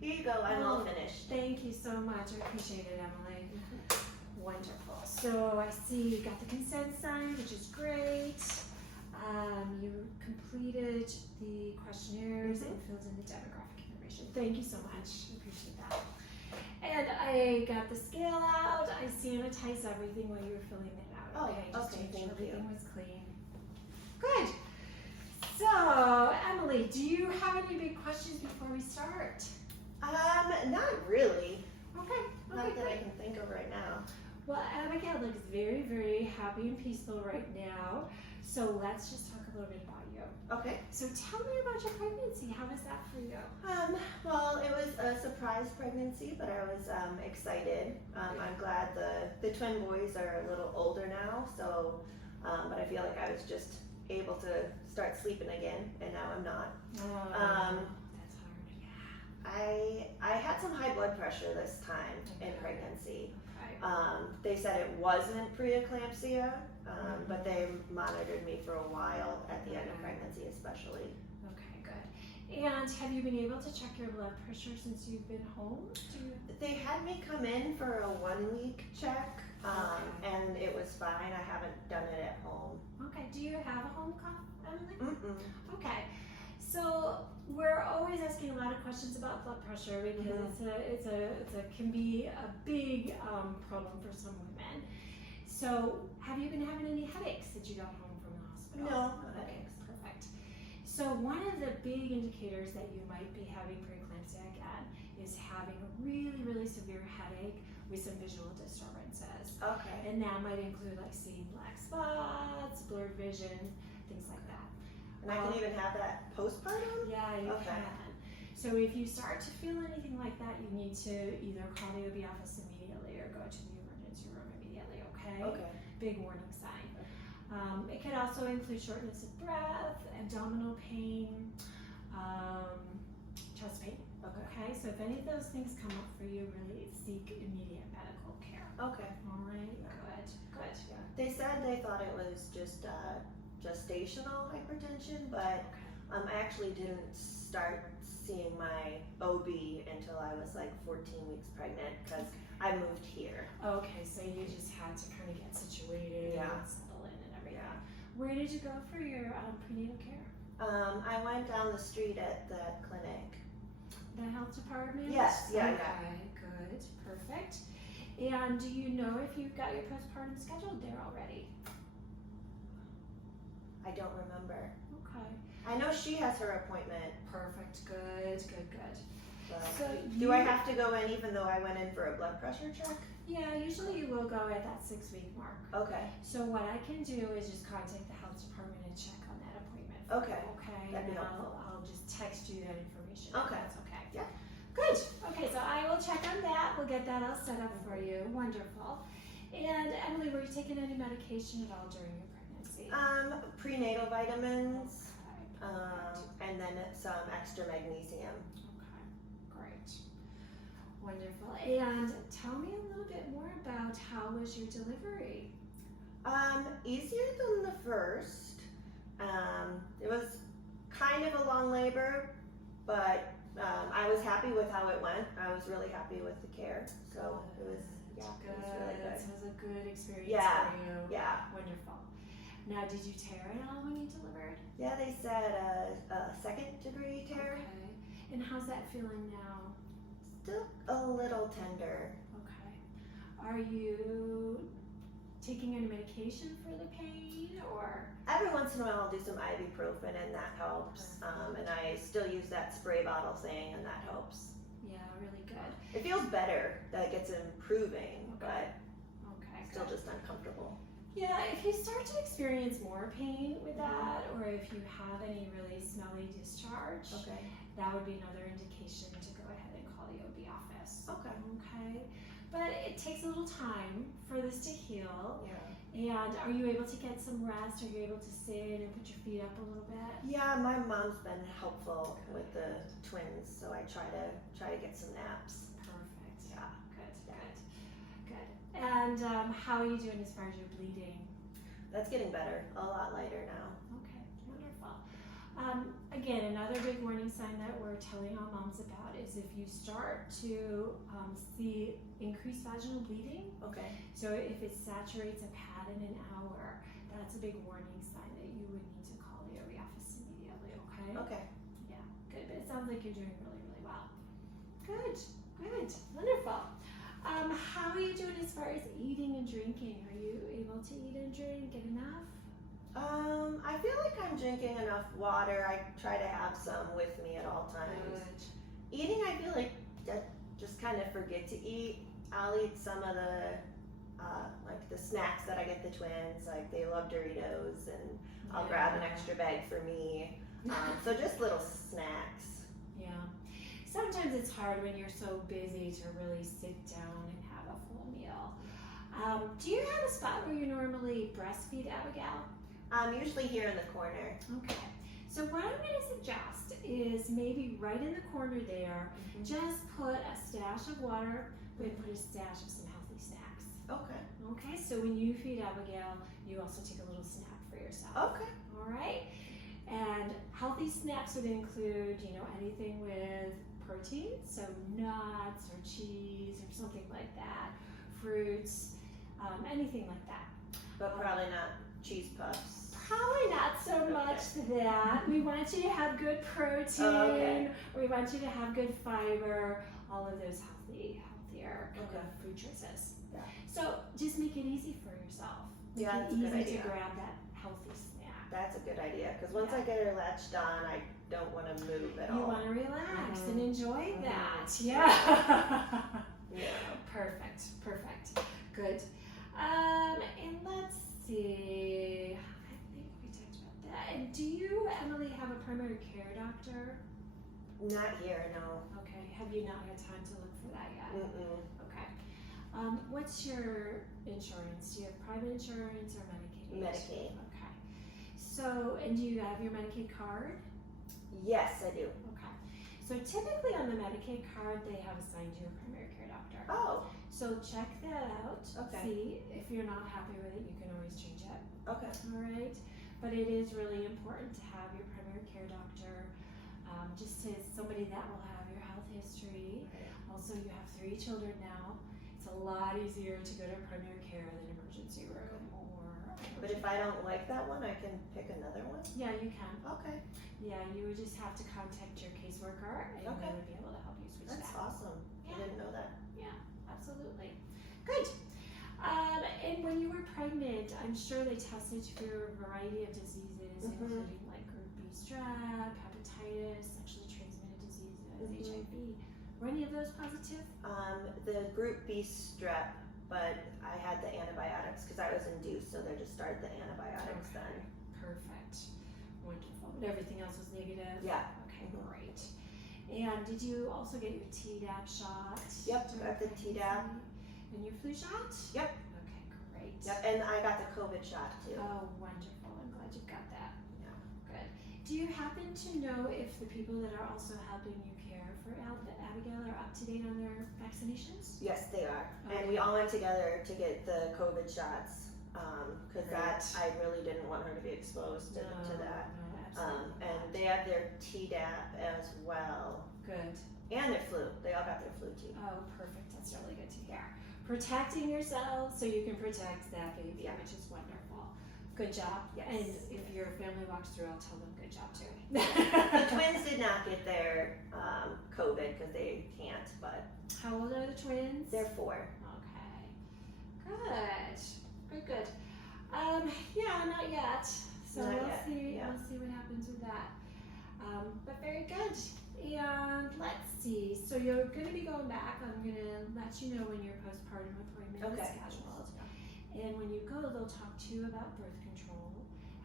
Here you go, I'm all finished. Thank you so much. I appreciate it, Emily. Wonderful. So I see you got the consent signed, which is great. You completed the questionnaires and filled in the demographic information. Thank you so much. I appreciate that. And I got the scale out. I sanitized everything while you were filling it out. Oh, Just okay, to make sure thank you. everything was clean. Good. So, Emily, do you have any big questions before we start? Not really. Okay. Not that Good. I can think of right now. Well, Abigail looks very, very happy and peaceful right now. So let's just talk a little bit about you. Okay. So tell me about your pregnancy. How was that for you? Well, it was a surprise pregnancy, but I was excited. I'm glad the twin boys are a little older now, so but I feel like I was just able to start sleeping again, and now I'm not. That's hard. Yeah. I had some high blood pressure this time in pregnancy. Okay. They said it wasn't preeclampsia, but they monitored me for a while at the end of pregnancy, especially. Okay, good. And have you been able to check your blood pressure since you've been home? They had me come in for a 1-week check, and it was fine. I haven't done it at home. Okay. Do you have a home cough, Emily? Okay. So we're always asking a lot of questions about blood pressure because it can be a big problem for some women. So have you been having any headaches since you got home from the hospital? No. Okay, perfect. So one of the big indicators that you might be having preeclampsia again is having a really, really severe headache with some visual disturbances. Okay. And that might include like seeing black spots, blurred vision, things like that. And I can even have that postpartum? Yeah, you can. So if you start to feel anything like that, you need to either call the OB office immediately or go to the emergency room immediately, okay? Okay. Big warning sign. It could also include shortness of breath, abdominal pain, chest pain. Okay, so if any of those things come up for you, really seek immediate medical care. Okay. All right, good. Yeah. They said they thought it was just gestational hypertension, but I actually didn't start seeing my OB until I was like 14 weeks pregnant because I moved here. Okay, so you just had to kind of get situated and settle in and everything. Yeah. Where did you go for your prenatal care? I went down the street at that clinic. The health department? Yes, yeah. Okay, good, perfect. And do you know if you've got your postpartum scheduled there already? I don't remember. Okay. I know she has her appointment. Perfect, good. But So do I have to go in even though I went in for a blood pressure check? Yeah, usually you will go at that 6-week mark. Okay. So what I can do is just contact the health department and check on that appointment. Okay. Okay. That'd be and helpful. I'll just text you that information. Okay. If that's okay. Yeah. Good. Okay, so I will check on that. We'll get that all set up for you. Wonderful. And Emily, were you taking any medication at all during your pregnancy? Prenatal vitamins, Okay. and then some extra magnesium. Okay, great. Wonderful. And tell me a little bit more about how was your delivery? Easier than the first. It was kind of a long labor, but I was happy with how it went. I was really happy with the care. So it was, it was really good. So it was a good experience Yeah, for you. yeah. Wonderful. Now, did you tear at all when you delivered? Yeah, they said a 2nd-degree tear. Okay. And how's that feeling now? Still a little tender. Okay. Are you taking any medication for the pain or? Every once in a while I'll do some ibuprofen and that helps. And I still use that spray bottle thing and that helps. Yeah, really good. It feels better, like it's improving, but Okay. still just uncomfortable. Yeah, if you start to experience more pain with that, or if you have any really smelly discharge, Okay. that would be another indication to go ahead and call the OB office. Okay. Okay. But it takes a little time for this to heal. Yeah. And are you able to get some rest? Are you able to sit and put your feet up a little bit? Yeah, my mom's been helpful with the twins, so I try to get some naps. Perfect. Yeah. Good. And how are you doing as far as your bleeding? That's getting better. A lot lighter now. Okay, wonderful. Again, another big warning sign that we're telling all moms about is is if you start to see increased vaginal bleeding. Okay. So if it saturates a pad in an hour, that's a big warning sign that you would need to call the OB office immediately, okay? Okay. Yeah, good. But it sounds like you're doing really, really well. Good, good, wonderful. How are you doing as far as eating and drinking? Are you able to eat and drink? Get enough? I feel like I'm drinking enough water. I try to have some with me at all times. Eating, I feel like I just kind of forget to eat. I'll eat some of the like the snacks that I get the twins. Like they love Doritos, and I'll grab an extra bag for me. So just little snacks. Yeah. Sometimes it's hard when you're so busy to really sit down and have a full meal. Do you have a spot where you normally breastfeed Abigail? I'm usually here in the corner. Okay. So what I'm going to suggest is maybe right in the corner there, just put a stash of water, but put a stash of some healthy snacks. Okay. Okay, so when you feed Abigail, you also take a little snack for yourself. Okay. All right? And healthy snacks would include, anything with protein, so nuts or cheese or something like that, fruits, anything like that. But probably not cheese puffs. Probably not so much that. We want you to have good protein. Okay. We want you to have good fiber, all of those healthier kind of food choices. Yeah. So just make it easy for yourself. Make Yeah, it that's a good easy idea. to grab that healthy snack. That's a good idea, because once I get her latched on, I don't want to move at You all. want to relax and enjoy that. Mhm. Yeah. Yeah. Perfect. Good. And let's see. I think we talked about that. And do you, Emily, have a primary care doctor? Not here, no. Okay. Have you not had time to look for that yet? Mm-mm. Okay. What's your insurance? Do you have private insurance or Medicaid? Medicaid. Okay. So, and do you have your Medicaid card? Yes, I do. Okay. So typically on the Medicaid card, they have assigned you a primary care doctor. Oh, So check that out. Okay. See if you're not happy with it, you can always change it. okay. All right. But it is really important to have your primary care doctor, just as somebody that will have your health history. Right. Also, you have 3 children now. It's a lot easier to go to primary care than emergency room or. But if I don't like that one, I can pick another one? Yeah, you can. Okay. Yeah, you would just have to contact your caseworker, and Okay. they would be able to help you switch That's that. awesome. Yeah. I didn't know that. Absolutely. Good. And when you were pregnant, I'm sure they tested you for a variety of diseases, including like group B strep, hepatitis, sexually transmitted diseases, HIV. Were any of those positive? The group B strep, but I had the antibiotics because I was induced, so they just started the antibiotics then. Perfect. Wonderful. But everything else was negative? Yeah. Okay, Mhm. great. And did you also get your Tdap shot? Yep, during got the pregnancy? Tdap. And your flu shot? Yep. Okay, great. Yep, and I got the COVID shot too. Oh, wonderful. I'm glad you've got that. Yeah. Good. Do you happen to know if the people that are also helping you care for Abigail are up to date on their vaccinations? Yes, they are. Okay. And we all went together to get the COVID shots because that Great. I really didn't want her to be exposed to that. No, absolutely. And not. they have their Tdap as well, Good. and their flu. They all got their flu too. Oh, perfect. That's really good to hear. Protecting yourself so you can protect that baby, Yeah. which is wonderful. Good job. Yes. And if your family walks through, I'll tell them good job too. The twins did not get their COVID because they can't, but How old are the twins? they're 4. Okay. Good. Yeah, not yet. So Not we'll yet, see. yeah. We'll see what happens with that. But very good. And let's see. So you're going to be going back. I'm going to let you know when your postpartum appointment is Okay. scheduled. And when you go, they'll talk to you about birth control.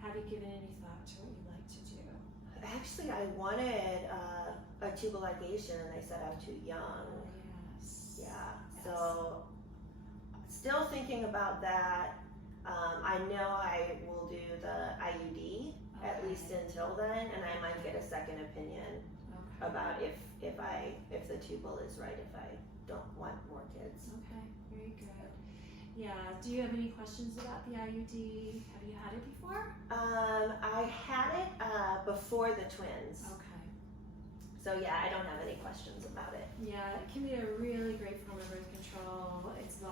Have you given any thought to what you'd like to do? Actually, I wanted a tubal ligation, and they said I'm too young. Yes. Yeah. Yes. So, still thinking about that. I know I will do the IUD at Okay. least until then, and I might get a second opinion Okay. about if the tubal is right, if I don't want more kids. Okay, very good. Yeah, do you have any questions about the IUD? Have you had it before? I had it before the twins, Okay. so yeah, I don't have any questions about it.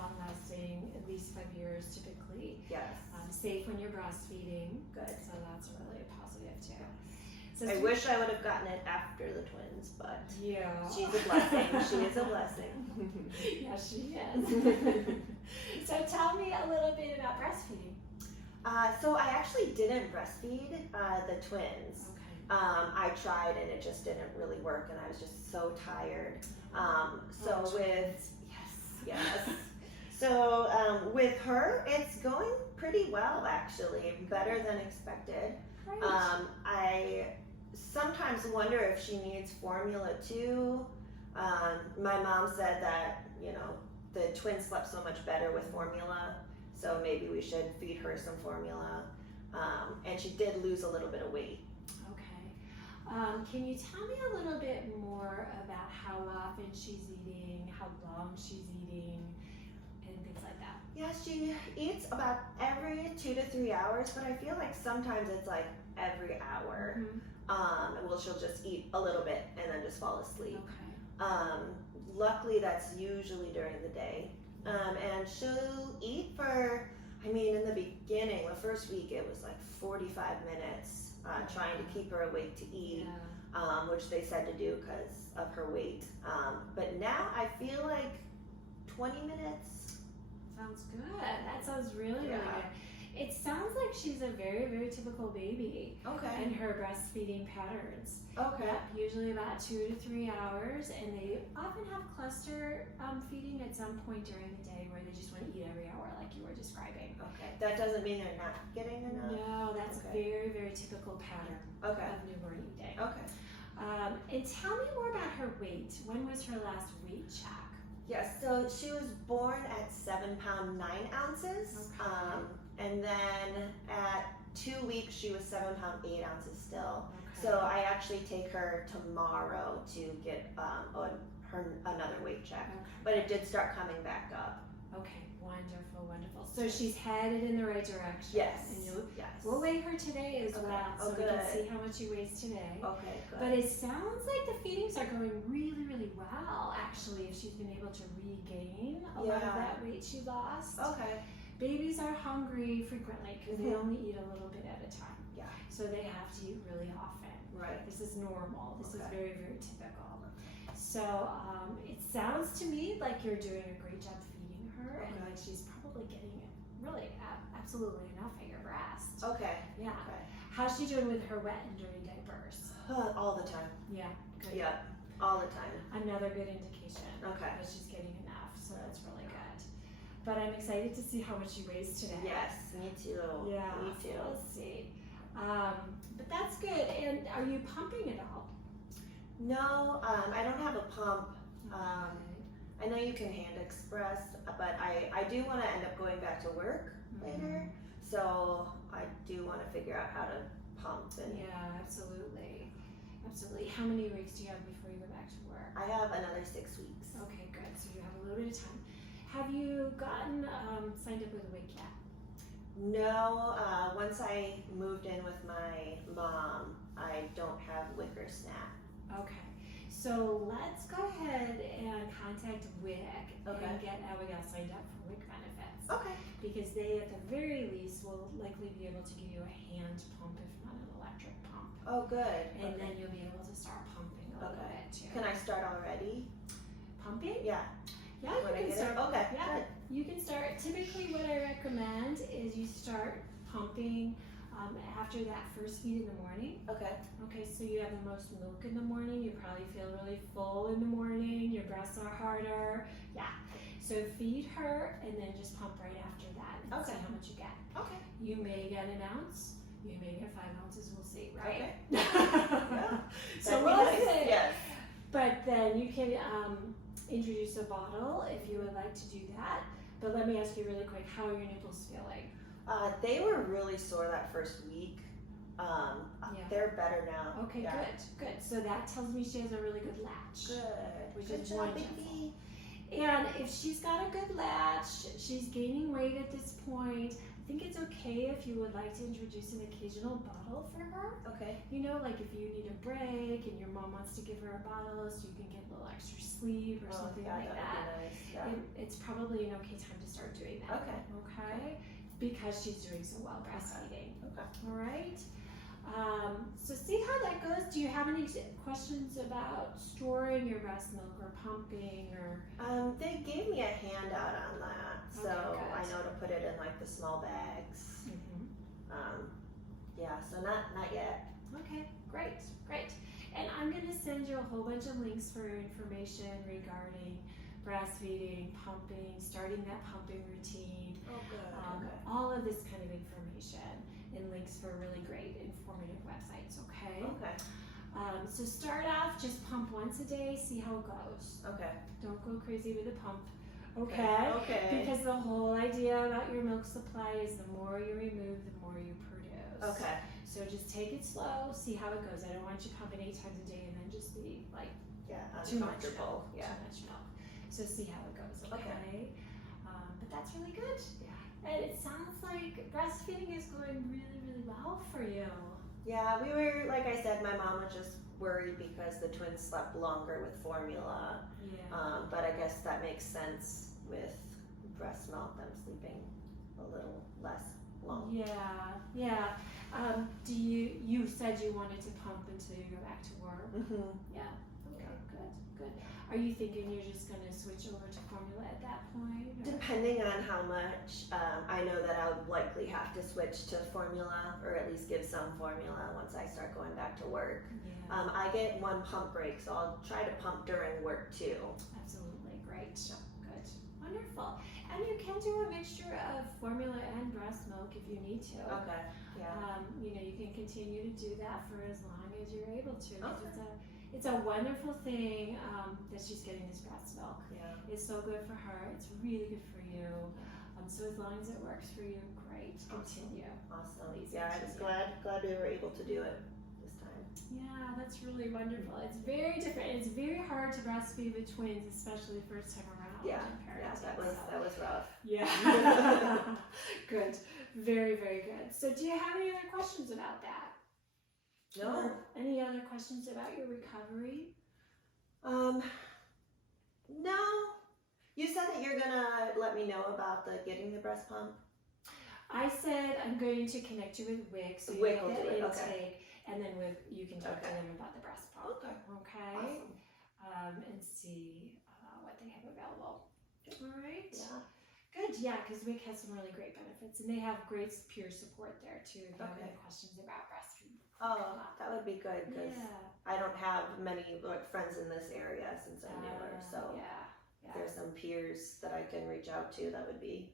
long lasting, at least 5 years typically. Yes. Safe when you're breastfeeding. Good. So that's really a positive too. So I wish I would have gotten it after the twins, but Yeah. she's a blessing. She is a blessing. Yeah, she is. So tell me a little bit about breastfeeding. So I actually didn't breastfeed the twins. Okay. I tried and it just didn't really work, and I was just so tired. So Oh, with yes. So with her, it's going pretty well actually, better than expected. Great. I sometimes wonder if she needs formula too. My mom said that the twins slept so much better with formula, so maybe we should feed her some formula. And she did lose a little bit of weight. Okay. Can you tell me a little bit more about how often she's eating, how long she's eating, and things like that? Yeah, she eats about every 2 to 3 hours, but I feel like sometimes it's like every hour. Well, she'll just eat a little bit and then just fall asleep. Okay. Luckily, that's usually during the day. And she'll eat for, in the beginning, the first week, it was like 45 minutes trying to keep her awake to eat, Yeah. which they said to do because of her weight. But now I feel like 20 minutes. Sounds good. That sounds really, Yeah. really good. It sounds like she's a very, very typical baby Okay. in her breastfeeding patterns. Okay. Yep, usually about 2 to 3 hours, and they often have cluster feeding at some point during the day where they just want to eat every hour, like you were describing. Okay. That doesn't mean they're not getting enough. No, that's a Okay. very, very typical pattern Okay. of newborning day. Okay. And tell me more about her weight. When was her last weight check? Yes. So she was born at 7 pounds 9 ounces. Okay. And then at 2 weeks she was 7 pounds 8 ounces still. Okay. So I actually take her tomorrow to get her another weight check. Okay. But it did start coming back up. Okay, wonderful, wonderful. So she's headed in the right direction. Yes. And Yes. we'll weigh her today as Okay. well, Oh, so we can good. see how much she weighs today. Okay. Good. But it sounds like the feedings are going really, really well, actually, if she's been able to regain a lot of Yeah. that weight she lost. Okay. Babies are hungry frequently because they only eat a little bit at a time. Yeah. So they have to eat really often. Right. This is normal. This is Okay. very, very typical. So it sounds to me like you're doing a great job feeding her, and Okay. like she's probably getting really absolutely enough at your breast. Okay. Yeah. Okay. How's she doing with her wet and dirty diapers? All the time. Yeah. Good. Yep. All the time. Another good indication Okay. that she's getting enough. So that's really good. But I'm excited to see how much she weighs today. Yes. Me too. Yeah. Me So too. we'll see. But that's good. And are you pumping at all? No, I don't have a pump. Okay. I know you can hand express, but I do want to end up going back to work later. So I do want to figure out how to pump. And Yeah, absolutely. Absolutely. How many weeks do you have before you go back to work? I have another 6 weeks. Okay, good. So you have a little bit of time. Have you gotten signed up with WIC yet? No, once I moved in with my mom, I don't have Wicker Snap. Okay. So let's go ahead and contact WIC Okay. and get Abigail signed up for WIC benefits. Okay. Because they, at the very least, will likely be able to give you a hand pump, if not an electric pump. Oh, good. And Okay. then you'll be able to start pumping a little Okay. bit too. Can I start already? Pumping? Yeah. Yeah, When I you can get start. it? Okay. Yeah, Good. you can start. Typically, what I recommend is you start pumping after that first feed in the morning. Okay. Okay, so you have the most milk in the morning. You probably feel really full in the morning. Your breasts are harder. Yeah. So feed her and then just pump right after that and see Okay. how much you get. Okay. You may get an ounce. You may get 5 ounces. We'll see, right? Okay. Yeah. So That'd be we'll nice. see. Yes. But then you can introduce a bottle if you would like to do that. But let me ask you really quick, how are your nipples feeling? They were really sore that first week. Yeah. They're better now. Okay, Yeah. good. So that tells me she has a really good latch. Good. Which Good is job, wonderful. baby. And if she's got a good latch, she's gaining weight at this point, I think it's okay if you would like to introduce an occasional bottle for her. Okay. You know, like if you need a break and your mom wants to give her a bottle so you can get a little extra sleep or something yeah, like that that, would be nice. Yeah. it's probably an okay time to start doing that. Okay. Okay? Because she's doing so well breastfeeding. Okay. All right? So see how that goes. Do you have any questions about storing your breast milk or pumping or? They gave me a handout on that, so Okay, good. I know to put it in like the small bags. Yeah, so not yet. Okay, great. And I'm going to send you a whole bunch of links for information regarding breastfeeding, pumping, starting that pumping routine, Oh, good. Okay. all of this kind of information, and links for really great informative websites, okay? Okay. So start off, just pump once a day, see how it goes. Okay. Don't go crazy with the pump, okay? Okay. Because the whole idea about your milk supply is the more you remove, the more you produce. Okay. So just take it slow, see how it goes. I don't want you pumping 8 times a day and then just be like Yeah. too much Uncomfortable. milk. Yeah. Too much milk. So see how it goes, okay? Okay. But that's really good. And it sounds like breastfeeding is going really, really well for you. Yeah, we were, like I said, my mom was just worried because the twins slept longer with formula. Yeah. But I guess that makes sense with breast milk, them sleeping a little less long. Yeah. You said you wanted to pump until you go back to work? Mm-hmm. Yeah. Okay, good. Are you thinking you're just going to switch over to formula at that point? Or? Depending on how much, I know that I'll likely have to switch to formula, or at least give some formula once I start going back to work. Yeah. I get 1 pump break, so I'll try to pump during work too. Absolutely, great. Good. Wonderful. And you can do a mixture of formula and breast milk if you need to. Okay. Yeah. You can continue to do that for as long as you're able to. 'Cause Okay. it's a wonderful thing that she's getting this breast milk. Yeah. It's so good for her. It's really good for you. So as long as it works for you, great. Continue. Awesome. Please Yeah, I was continue. glad we were able to do it this time. Yeah, that's really wonderful. It's very different. It's very hard to breastfeed with twins, especially first time around. Yeah. in Yeah, parenting, that was rough. Yeah. Good. Very, very good. So do you have any other questions about that? No. Or any other questions about your recovery? No. You said that you're gonna let me know about getting the breast pump. I said I'm going to connect you with WIC, so you WIC will get do it, intake, okay. and then you can talk to Okay. them about the breast pump. Okay. Okay. Awesome. And see what they have available. All right. Yeah. Good. Yeah, because WIC has some really great benefits, and they have great peer support there too. If you have any Okay. questions about breastfeeding. Oh, that would be good because Yeah. I don't have many friends in this area since I'm newer. So Yeah. if there's some peers that I can reach out to, that would be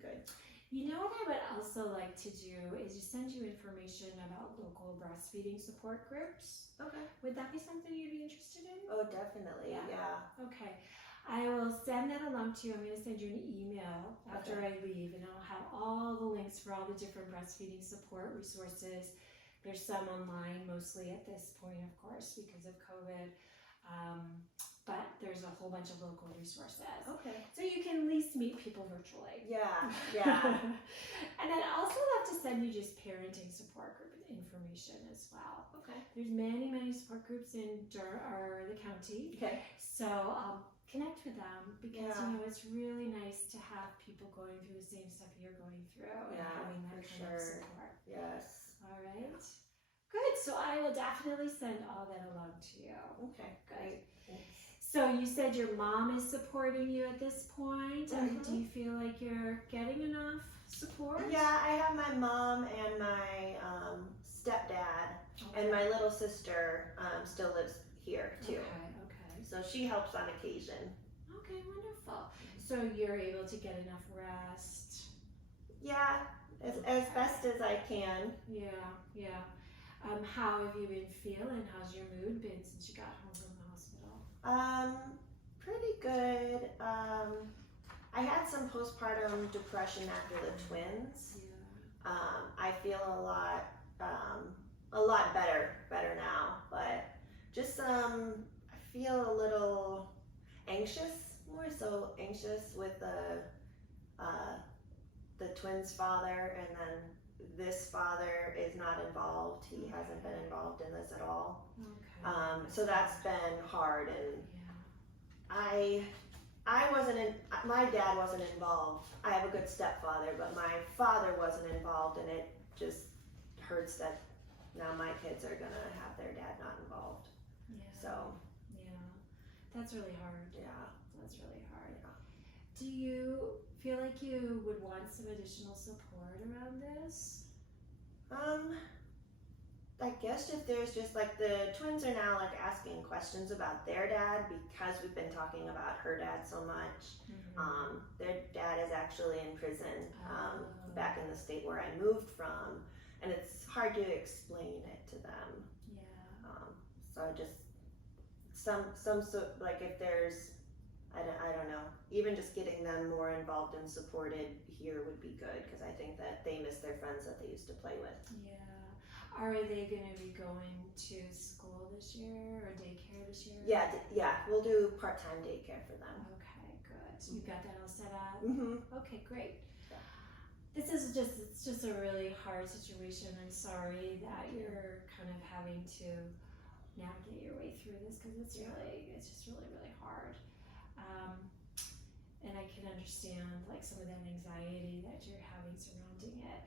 good. You know what I would also like to do is just send you information about local breastfeeding support groups. Okay. Would that be something you'd be interested in? Oh, definitely. Yeah. Yeah. Okay. I will send that along to you. I'm going to send you an email after I leave, and I'll have all the links for all the different breastfeeding support resources. There's some online, mostly at this point, of course, because of COVID. But there's a whole bunch of local resources. Okay. So you can at least meet people virtually. Yeah. Yeah. And I'd also love to send you just parenting support group information as well. Okay. There's many support groups in the county. Okay. So connect with them because Yeah. it's really nice to have people going through the same stuff you're going through and Yeah, having that for kind of sure. support. Yes. All right. Good. So I will definitely send all that along to you. Okay. Good. Great. Thanks. So you said your mom is supporting you at this point. Mhm. Do you feel like you're getting enough support? Yeah, I have my mom and my stepdad, and my little sister still lives here too. Okay. So she helps on occasion. Okay, wonderful. So you're able to get enough rest. Yeah, as best as I can. Yeah. How have you been feeling? How's your mood been since you got home from the hospital? Pretty good. I had some postpartum depression after the twins. Yeah. I feel a lot better now, but just I feel a little anxious, more so anxious with the twins' father, and then this father is not involved. He hasn't been involved in this at all. Okay. So that's been hard, and Yeah. I wasn't in, my dad wasn't involved. I have a good stepfather, but my father wasn't involved, and it just hurts that now my kids are gonna have their dad not involved. Yeah. So, Yeah. That's really hard. yeah. That's really hard. Yeah. Do you feel like you would want some additional support around this? I guess if there's just like the twins are now like asking questions about their dad because we've been talking about her dad so much. Their dad is actually in prison back in the state where I moved from, and it's hard to explain it to them. Yeah. So I just some so like if there's I don't know, even just getting them more involved and supported here would be good, because I think that they miss their friends that they used to play with. Yeah. Are they going to be going to school this year or daycare this year? Yeah, we'll do part-time daycare for them. Okay, good. So you've got that all set up? Mm-hmm. Okay, great. Yeah. This is it's just a really hard situation. I'm sorry that you're kind of having to navigate your way through this, because it's just really hard. And I can understand like some of that anxiety that you're having surrounding it.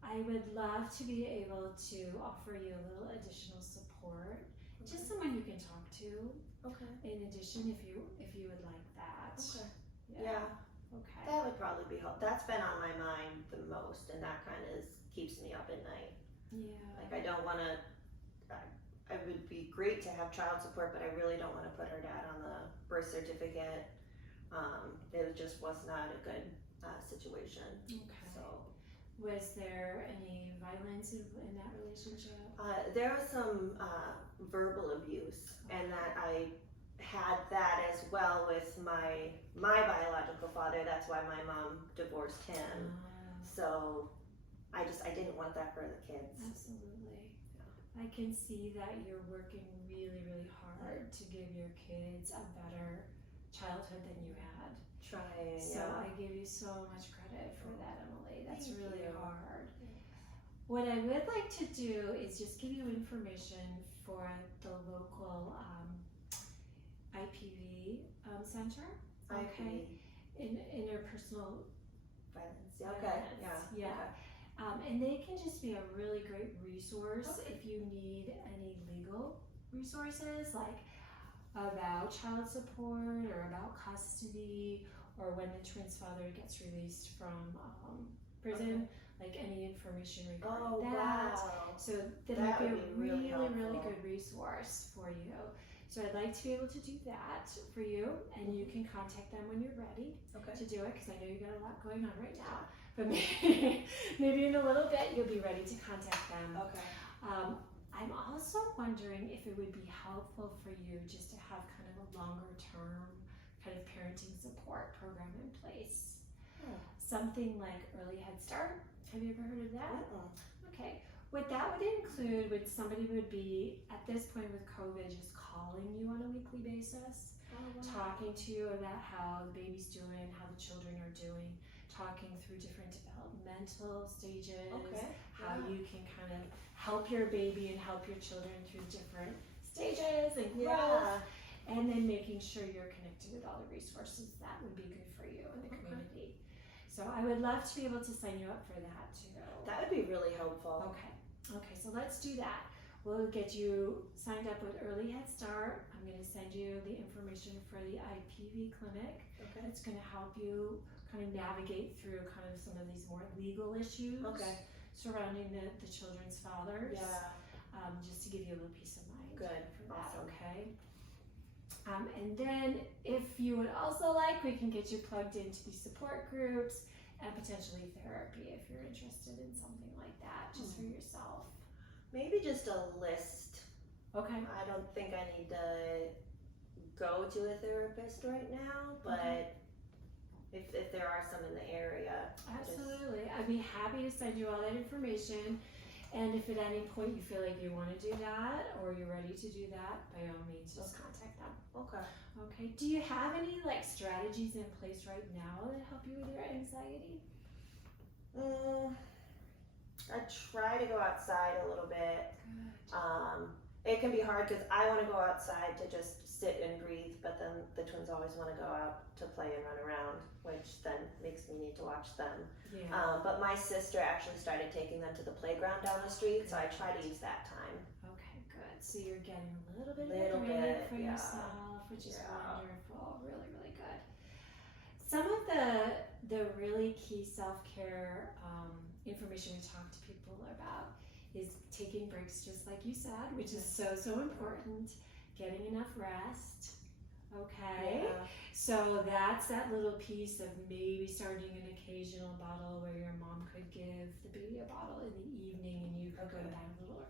I would love to be able to offer you a little additional support, just someone you can talk to. Okay. In addition, if you would like that. Okay. Yeah. Yeah. Okay. That would probably be helpful. That's been on my mind the most, and that kind of keeps me up at night. Yeah. Like I don't want to. It would be great to have child support, but I really don't want to put her dad on the birth certificate. It just was not a good situation. Okay. So. Was there any violence in that relationship? There was some verbal abuse, and that I had that as well with my biological father. That's why my mom divorced him. So I didn't want that for the kids. Absolutely. I can see that you're working really hard to give your kids a better childhood than you had. Trying. So Yeah. I give you so much credit for that, Emily. That's Thank really you. hard. What I would like to do is just give you information for the local IPV center. Okay. Interpersonal Violence. Yeah. Okay. violence. Yeah. Yeah. Okay. And they can just be a really great resource Okay. if you need any legal resources, like about child support or about custody, or when the twins' father gets released from prison, like any information regarding that. Wow. So that That might be a would be really really helpful. good resource for you. So I'd like to be able to do that for you, and you can contact them when you're ready Okay. to do it, because I know you got a lot going on right now. But maybe in a little bit you'll be ready to contact them. Okay. I'm also wondering if it would be helpful for you just to have kind of a longer term kind of parenting support program in place. Something like Early Head Start. Have you ever heard of that? Okay. What that would include would somebody would be, at this point with COVID, just calling you on a weekly basis, talking to you about how the baby's doing, how the children are doing, talking through different developmental stages, how you can kind of help your baby and help your children through different stages and growth, and then making sure you're connected with all the resources that would be good for you in the community. So I would love to be able to sign you up for that too. That would be really helpful. Okay, so let's do that. We'll get you signed up with Early Head Start. I'm going to send you the information for the IPV clinic. Okay. It's going to help you kind of navigate through kind of some of these more legal issues surrounding the children's fathers. Yeah. Just to give you a little peace of mind. Good. For that, Awesome. okay? And then if you would also like, we can get you plugged into these support groups and potentially therapy if you're interested in something like that, just for yourself. Maybe just a list. Okay. I don't think I need to go to a therapist right now, but if there are some in the area. Absolutely. I'd be happy to send you all that information. And if at any point you feel like you want to do that or you're ready to do that, by all means, just contact them. Okay. Okay. Do you have any like strategies in place right now that help you with your anxiety? I try to go outside a little bit. Good. It can be hard because I want to go outside to just sit and breathe, but then the twins always want to go out to play and run around, which then makes me need to watch them. Yeah. But my sister actually started taking them to the playground down the street, so I try to use that time. Okay, good. So you're getting a little bit of Little a break bit, for yeah. yourself, which is Yeah. wonderful. Really, really good. Some of the really key self-care information we talk to people about is taking breaks, just like you said, which is so important. Getting enough rest. Okay. Yeah. So that's that little piece of maybe starting an occasional bottle where your mom could give the baby a bottle in the evening and you could go to bed a little,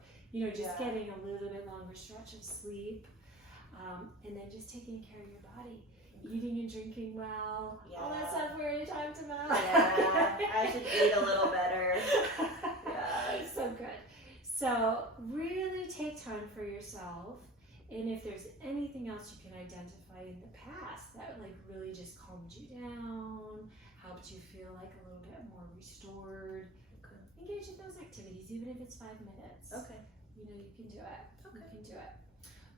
just getting a little bit longer stretch of sleep. And then just taking care of your body. Eating and drinking well. All that stuff we already talked about. Yeah, I should eat a little better. Yeah. So good. So really take time for yourself. And if there's anything else you can identify in the past that like really just calmed you down, helped you feel like a little bit more restored, engage in those activities, even if it's 5 minutes. Okay. You can do it. Okay. You can do it.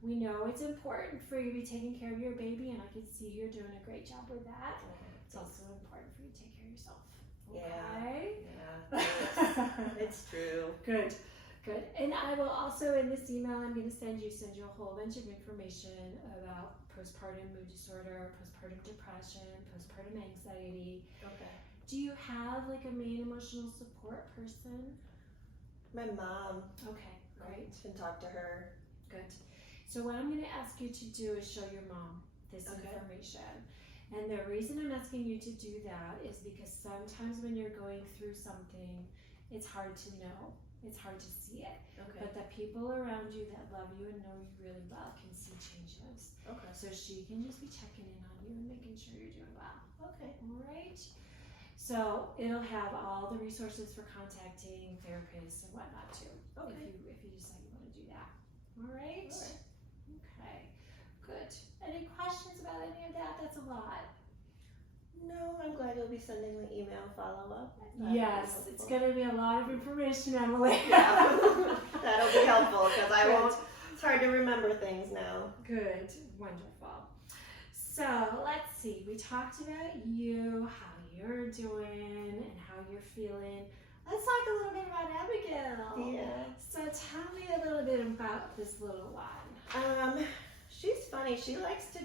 We know it's important for you to be taking care of your baby, and I can see you're doing a great job with that. It's also important for you to take care of yourself. Okay? Yeah. It's true. Good. And I will also, in this email I'm going to send you a whole bunch of information about postpartum mood disorder, postpartum depression, postpartum anxiety. Okay. Do you have like a main emotional support person? My mom. Okay, great. Can talk to her. Good. So what I'm going to ask you to do is show your mom this Okay. information. And the reason I'm asking you to do that is because sometimes when you're going through something, it's hard to know. It's hard to see it. Okay. But the people around you that love you and know you really well can see changes. Okay. So she can just be checking in on you and making sure you're doing well. Okay. All right? So it'll have all the resources for contacting therapists and whatnot too. Okay. If you decide you want to do that. All right? All right. Okay. Good. Any questions about any of that? That's a lot. No, I'm glad you'll be sending the email follow-up. Yes, it's going to be a lot of information, Emily. Yeah. That'll be helpful because I won't. It's hard to remember things now. Good. Wonderful. So let's see. We talked about you, how you're doing, and how you're feeling. Let's talk a little bit about Abigail. Yeah. So tell me a little bit about this little one. She's funny. She likes to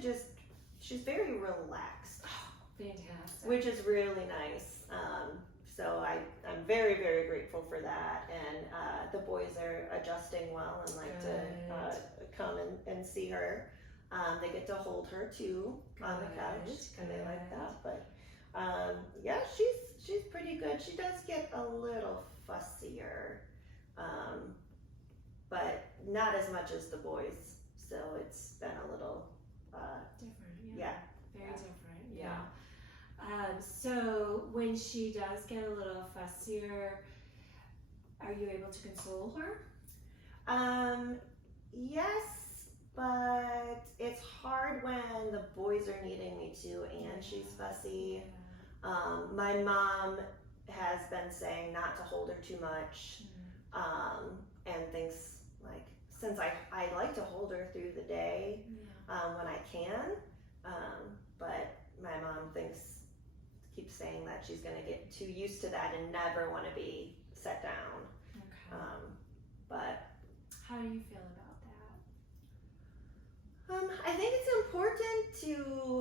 she's very relaxed, Fantastic. which is really nice. So I'm very, very grateful for that. And the boys are adjusting well and like to come and see her. They get to hold her too on the couch, and they like that. But yeah, she's pretty good. She does get a little fussier, but not as much as the boys. So it's been a little Different. yeah. Very different. Yeah. So when she does get a little fussier, are you able to console her? Yes, but it's hard when the boys are needing me to and she's fussy. My mom has been saying not to hold her too much, and thinks like, since I like to hold her through the day when I can, but my mom keeps saying that she's gonna get too used to that and never want to be set down. Okay. But How do you feel about that? I think it's important to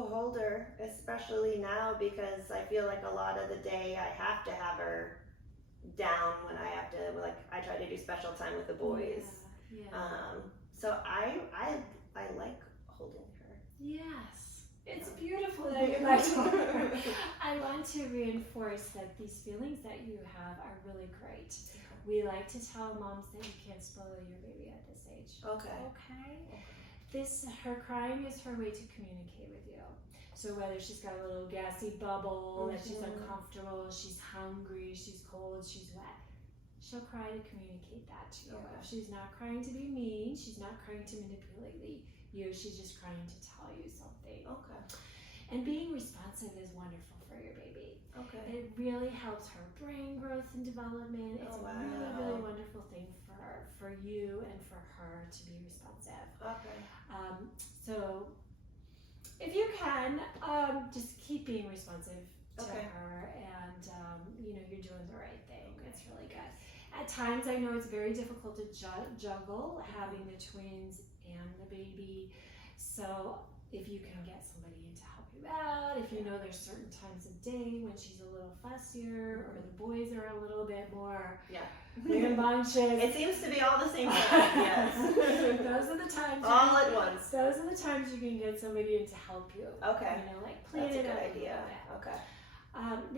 hold her, especially now because I feel like a lot of the day I have to have her down when I have to, like, I try to do special time with the boys. Yeah. So I like holding her. Yes. It's beautiful that you like to hold her. I want to reinforce that these feelings that you have are really great. We like to tell moms that you can't spoil your baby at this age. Okay. Okay? Her crying is her way to communicate with you. So whether she's got a little gassy bubble, that she's uncomfortable, she's hungry, she's cold, she's wet, she'll cry to communicate that to you. Okay. She's not crying to be mean, she's not crying to manipulate you, she's just crying to tell you something. Okay. And being responsive is wonderful for your baby. Okay. It really helps her brain growth and development. It's Oh, a really, wow. really wonderful thing for you and for her to be responsive. Okay. So if you can, just keep being responsive to Okay. her, and you're doing the right thing. It's really good. At times, I know it's very difficult to juggle having the twins and the baby. So if you can get somebody in to help you out, if you know there's certain times of day when she's a little fussier or the boys are a little bit more rambunctious. It seems to be all the same time. Yes. Those are the times. All at once. Those are the times you can get somebody in to help you. Okay. Like plan That's a it good out idea. a little bit. Okay.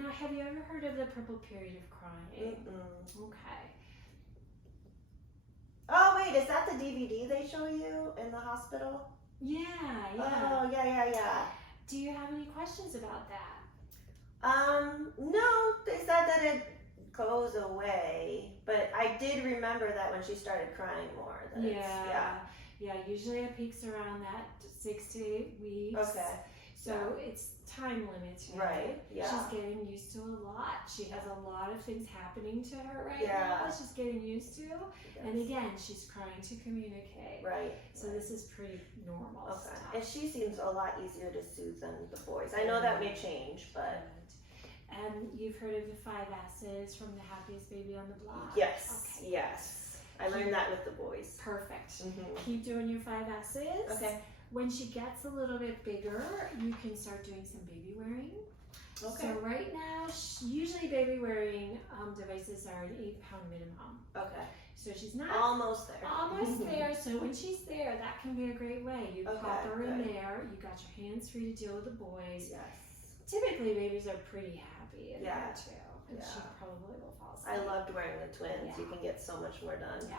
Now, have you ever heard of the purple period of crying? Mm-mm. Okay. Oh wait, is that the DVD they show you in the hospital? Yeah. Oh yeah. Do you have any questions about that? No, they said that it goes away, but I did remember that when she started crying more. That Yeah, usually it peaks around that 6 to 8 weeks. Okay. So it's time limited. Right, yeah. She's getting used to a lot. She has a lot of things happening to her right Yeah. now that she's getting used to. And again, she's trying to communicate. Right. So this is pretty normal Okay. stuff. And she seems a lot easier to soothe than the boys. I know that may change, but Good. And you've heard of the 5 S's from the happiest baby on the block? yes, Okay. yes. I learned that with the boys. Perfect. Mm-hmm. Keep doing your 5 S's. Okay. When she gets a little bit bigger, you can start doing some baby wearing. Okay. So right now, usually baby wearing devices are an 8-pound minimum. Okay. So she's not Almost there. almost there. So when she's there, that can be a great way. You Okay, pop her in good. there. You got your hands free to deal with the boys. Yes. Typically, babies are pretty happy in Yeah. there too, and she Yeah. probably will fall asleep. I loved wearing the twins. Yeah. You can get so much more done. Yeah.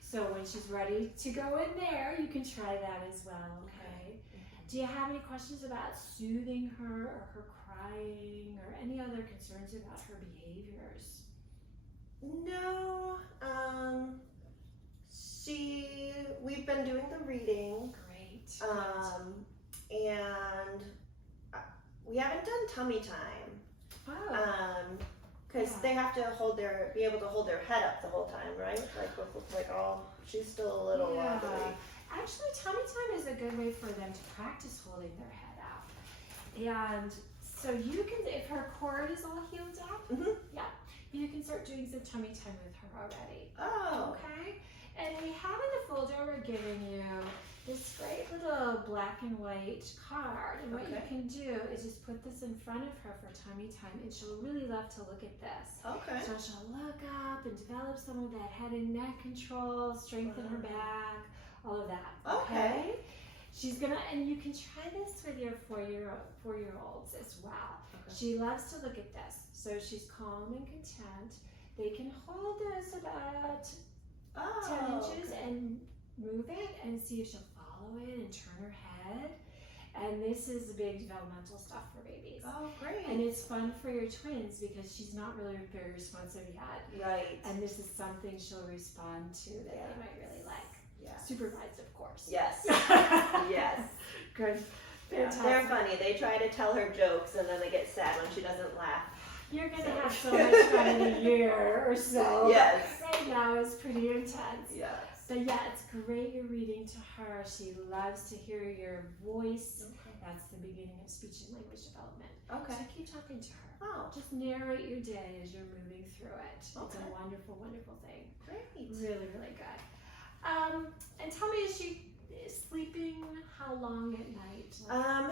So when she's ready to go in there, you can try that as well. Okay. Do you have any questions about soothing her or her crying or any other concerns about her behaviors? No. We've been doing the reading. Great. And we haven't done tummy time. Oh. Because Yeah. they have to be able to hold their head up the whole time, right? She's still a little Yeah. wobbly. Actually, tummy time is a good way for them to practice holding their head up. And so you can, if her cord is all healed up, you can start doing some tummy time with her already. Oh. Okay? And we have in the folder we're giving you this great little black and white card. And what you Okay. can do is just put this in front of her for tummy time, and she'll really love to look at this. Okay. So she'll look up and develop some of that head and neck control, strengthen her back, all of that. Okay. She's gonna, and you can try this with your four-year-olds as well. Okay. She loves to look at this. So she's calm and content. They can hold this about 10 inches and move it and see if she'll follow it and turn her head. And this is big developmental stuff for babies. Oh, great. And it's fun for your twins because she's not really very responsive yet. Right. And this is something she'll respond to that Yeah. they might really like. Yeah. Supervised, of course. Yes. Yes. Good. Yeah. Fantastic. They're funny. They try to tell her jokes and then they get sad when she doesn't laugh. You're going to have so much fun in a year or so. Yes. Right now is pretty intense. Yes. But yeah, it's great you're reading to her. She loves to hear your voice. That's the beginning of speech and language development. Okay. So keep talking to her. Oh, Just narrate your day as you're moving through it. It's Okay. a wonderful, wonderful thing. great. Really, really good. And tell me, is she sleeping how long at night?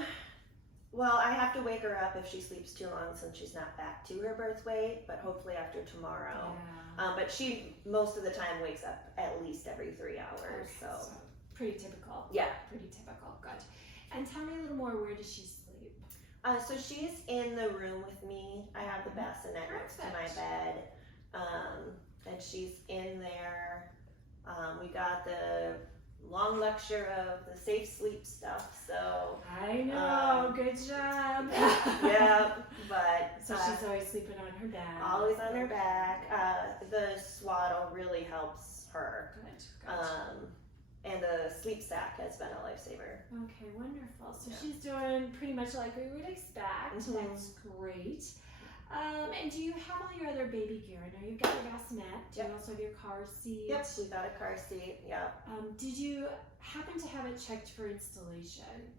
Well, I have to wake her up if she sleeps too long since she's not back to her birth weight, but hopefully after tomorrow. Yeah. But she most of the time wakes up at least every 3 hours. Okay, So pretty typical. yeah. Pretty typical. Good. And tell me a little more. Where does she sleep? So she's in the room with me. I have the bassinet next to my Perfect. bed, and she's in there. We got the long lecture of the safe sleep stuff. So I know. Good job. yeah, but So she's always sleeping on her back. always on her back. The swaddle really helps her. Good. And the sleep sack has been a lifesaver. Okay, wonderful. So Yeah. she's doing pretty much like we would expect. Mhm. That's great. And do you have all your other baby gear? I know you've got your bassinet. Do Yep. you also have your car seat? Yep, we got a car seat. Yep. Did you happen to have it checked for installation?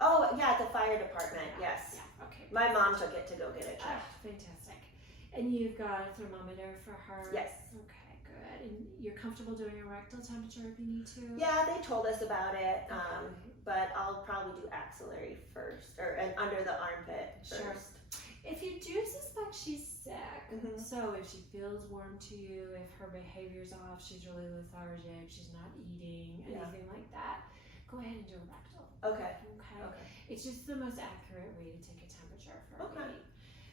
Oh, yeah, at the fire department, yes. Yeah, okay. My mom took it to go get it Ah, checked. fantastic. And you've got a thermometer for her? Yes. Okay, good. And you're comfortable doing a rectal temperature if you need to? Yeah, they told us about it, Okay. but I'll probably do axillary first, or and under the armpit first. Sure. If you do suspect she's sick, Mhm. so if she feels warm to you, if her behavior's off, she's really lethargic, she's not eating, Yeah. anything like that, go ahead and do a rectal. Okay. Okay. Okay. It's just the most accurate way to take a temperature for Okay. a baby.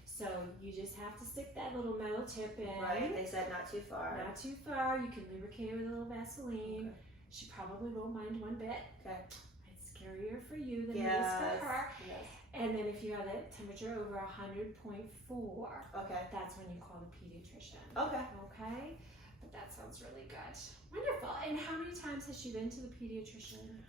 So you just have to stick that little metal tip in. Right. They said not too far. Not too far. You can lubricate it with a little Vaseline. Okay. She probably won't mind one bit. Okay. It's scarier for you than it is Yes. for her. Yes. And then if you have that temperature over 100.4, Okay. that's when you call the pediatrician. Okay. Okay? But that sounds really good. Wonderful. And how many times has she been to the pediatrician?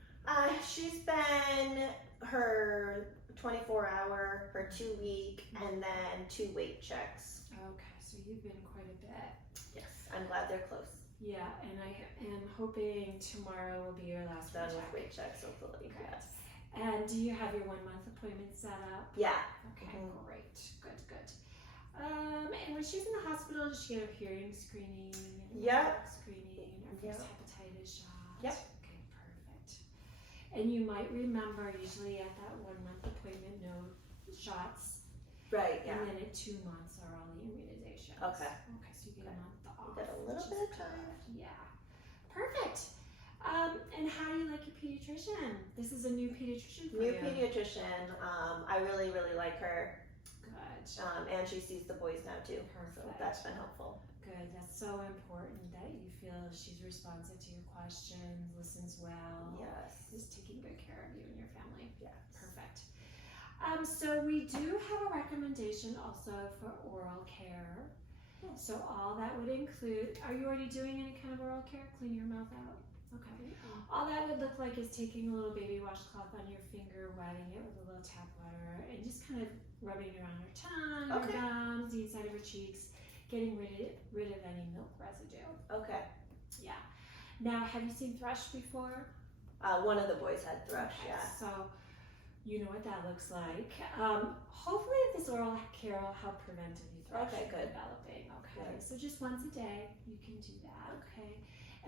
She's been her 24-hour, her 2-week, and then 2 weight checks. Okay, so you've been quite a bit. Yes. I'm glad they're close. Yeah, and I am hoping tomorrow will be your last Done check. with weight checks, hopefully. Okay. Yes. And do you have your 1 month appointment set up? Yeah. Okay, Mhm. great. Good. And when she was in the hospital, did she get her hearing screening? And Yep. blood screening, her Yep. first hepatitis shot? Yep. Okay, perfect. And you might remember, usually at that 1 month appointment, no shots. Right. Yeah. And then at 2 months are all the immunizations. Okay. Okay, so you get a Okay. month off. Got a little which bit is of time. good. Yeah. Perfect. And how do you like your pediatrician? This is a new pediatrician for New you. pediatrician. I really, really like her. Good. And she sees the boys now too. So Perfect. that's been helpful. Good. That's so important that you feel she's responsive to your questions, listens well, Yes. is taking good care of you and your family. Yes. Perfect. So we do have a recommendation also for oral care. So all that would include, are you already doing any kind of oral care? Clean your mouth out? Okay. All that would look like is taking a little baby washcloth on your finger, wetting it with a little tap water, and just kind of rubbing it around her tongue, her Okay. gums, the inside of her cheeks, getting rid of any milk residue. Okay. Yeah. Now, have you seen thrush before? One of the boys had thrush. Okay, Yeah. So you know what that looks like. Hopefully this oral care will help prevent any thrush Okay, from good. developing. Okay. Good. So just once a day you can do that. Okay.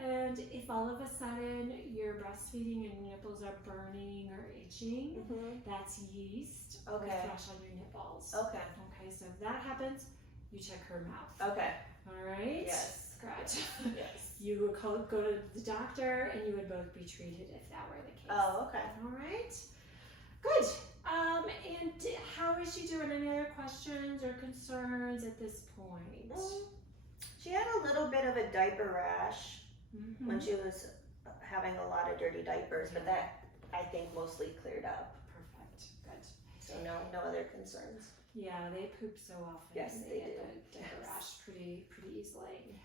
And if all of a sudden you're breastfeeding and your nipples are burning or itching, Mhm. that's yeast or Okay. thrush on your nipples. Okay. Okay, so if that happens, you check her mouth. Okay. All right? Yes. Good. Yes. You would go to the doctor and you would both be treated if that were the case. Oh, okay. All right. Good. And how is she doing? Any other questions or concerns at this point? She had a little bit of a diaper rash Mhm. when she was having a lot of dirty diapers, but that I think mostly cleared up. Perfect. Good. So no other concerns. Yeah, they poop so often. Yes, they get do. the diaper Yes. rash pretty easily.